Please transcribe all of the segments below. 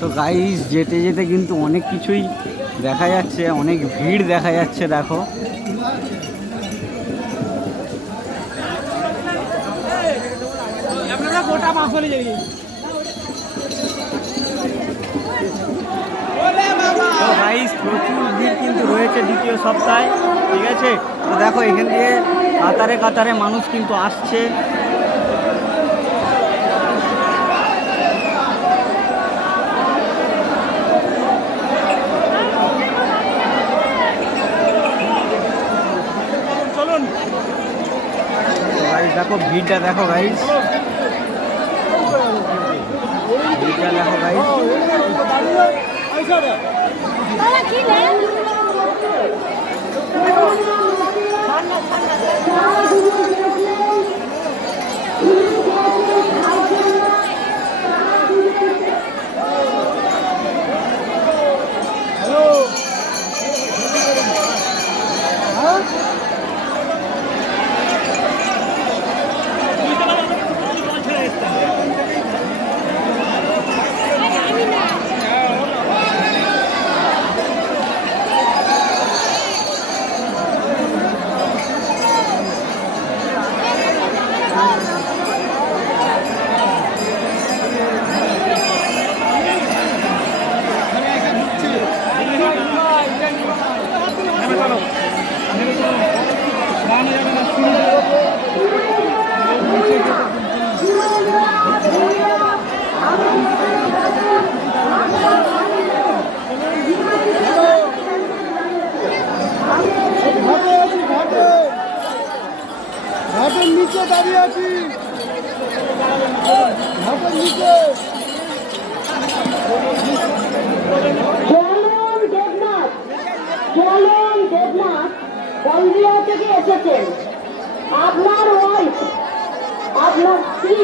So guys যেতে যেতে কিন্তু অনেক কিছুই দেখা যাচ্ছে, অনেক ভিড় দেখা যাচ্ছে। দেখো তো গাইস প্রচুর ভিড় কিন্তু রয়েছে দ্বিতীয় সপ্তাহে, ঠিক আছে। তো দেখো এখান দিয়ে কাতারে কাতারে মানুষ কিন্তু আসছে। দেখো ভিড়টা দেখো গাইস, ভিড়টা দেখো গাইস। ঘাটের নিচে দাঁড়িয়ে আছি, ঘাটের নিচে। দেবনাথ হলদিয়া থেকে এসেছেন। আপনার ওয়াইফ, আপনার স্ত্রী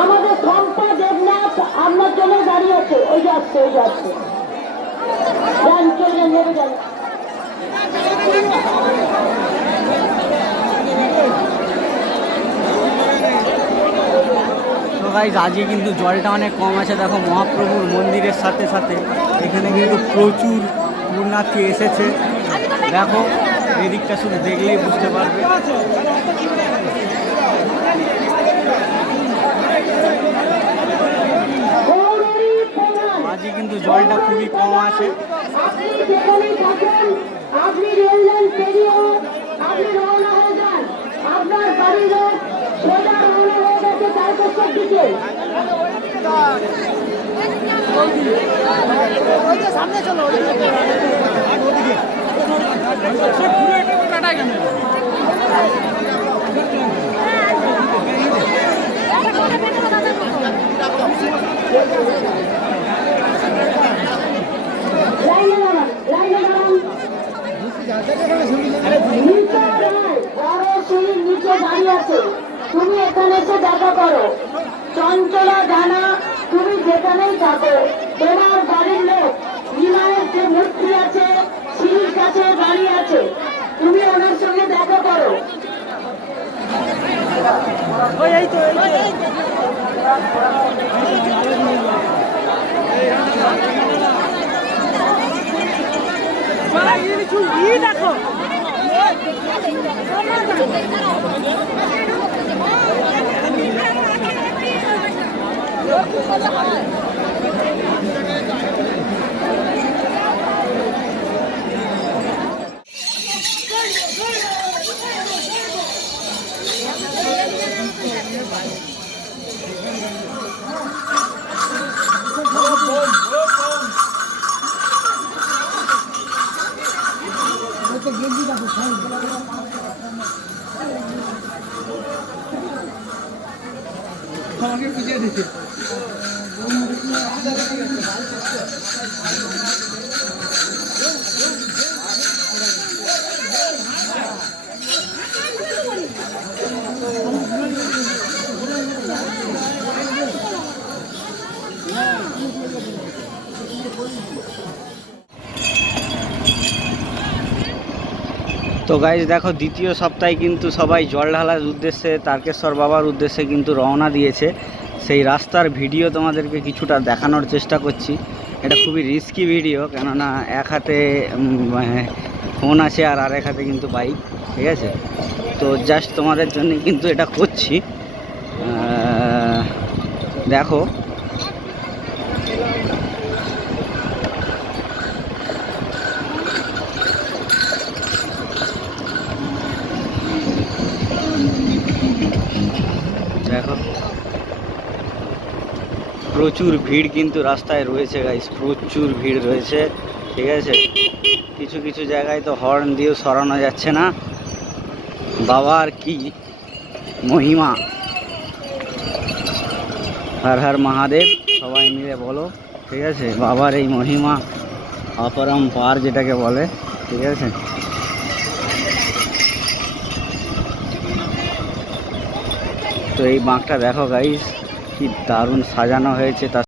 আমাদের শম্পা দেবনাথ আপনার জন্য দাঁড়িয়ে আছে। ওই যাচ্ছে, ওই যাচ্ছে, যান চলে যান, নেমে যান। তো গাইস আজকে কিন্তু জলটা অনেক কম আছে। দেখো মহাপ্রভুর মন্দিরের সাথে সাথে এখানে কিন্তু প্রচুর পুণ্যার্থী এসেছে। দেখো এদিকটা শুধু দেখলেই বুঝতে পারবে। আজকে কিন্তু জলটা খুবই কম আছে। আপনি যেখানেই থাকেন, আপনি রেললাইন পেরিয়ে আপনি রওনা হয়ে যান। আপনার বাড়ির লোক সোজা রওনা হয়ে গেছে তারকেশ্বর দিকে। সামনে চলো, তুমি এখানে এসে দেখা করো। চঞ্চলা জানা, তুমি যেখানেই থাকো, তোমার বাড়ির লোক বিমানের যে মূর্তি আছে সিঁড়ির কাছে দাঁড়িয়ে আছে, তুমি ওনার সঙ্গে দেখা করো। দেখো আমাকে বুঝিয়ে দিচ্ছে। তো গাইজ দেখো দ্বিতীয় সপ্তাহে কিন্তু সবাই জল ঢালার উদ্দেশ্যে তারকেশ্বর বাবার উদ্দেশ্যে কিন্তু রওনা দিয়েছে। সেই রাস্তার ভিডিও তোমাদেরকে কিছুটা দেখানোর চেষ্টা করছি। এটা খুবই রিস্কি ভিডিও, কেননা এক হাতে ফোন আছে আর আরেক হাতে কিন্তু বাইক, ঠিক আছে। তো জাস্ট তোমাদের জন্য কিন্তু এটা করছি। দেখো দেখো প্রচুর ভিড় কিন্তু রাস্তায় রয়েছে গাইস, প্রচুর ভিড় রয়েছে, ঠিক আছে। কিছু কিছু জায়গায় তো হর্ন দিয়েও সরানো যাচ্ছে না। বাবার কি মহিমা, হর হর মহাদেব সবাই মিলে বলো, ঠিক আছে। বাবার এই মহিমা অপরম্পার যেটাকে বলে, ঠিক আছে। তো এই বাঁকটা দেখো গাইস, কি দারুণ সাজানো হয়েছে। তার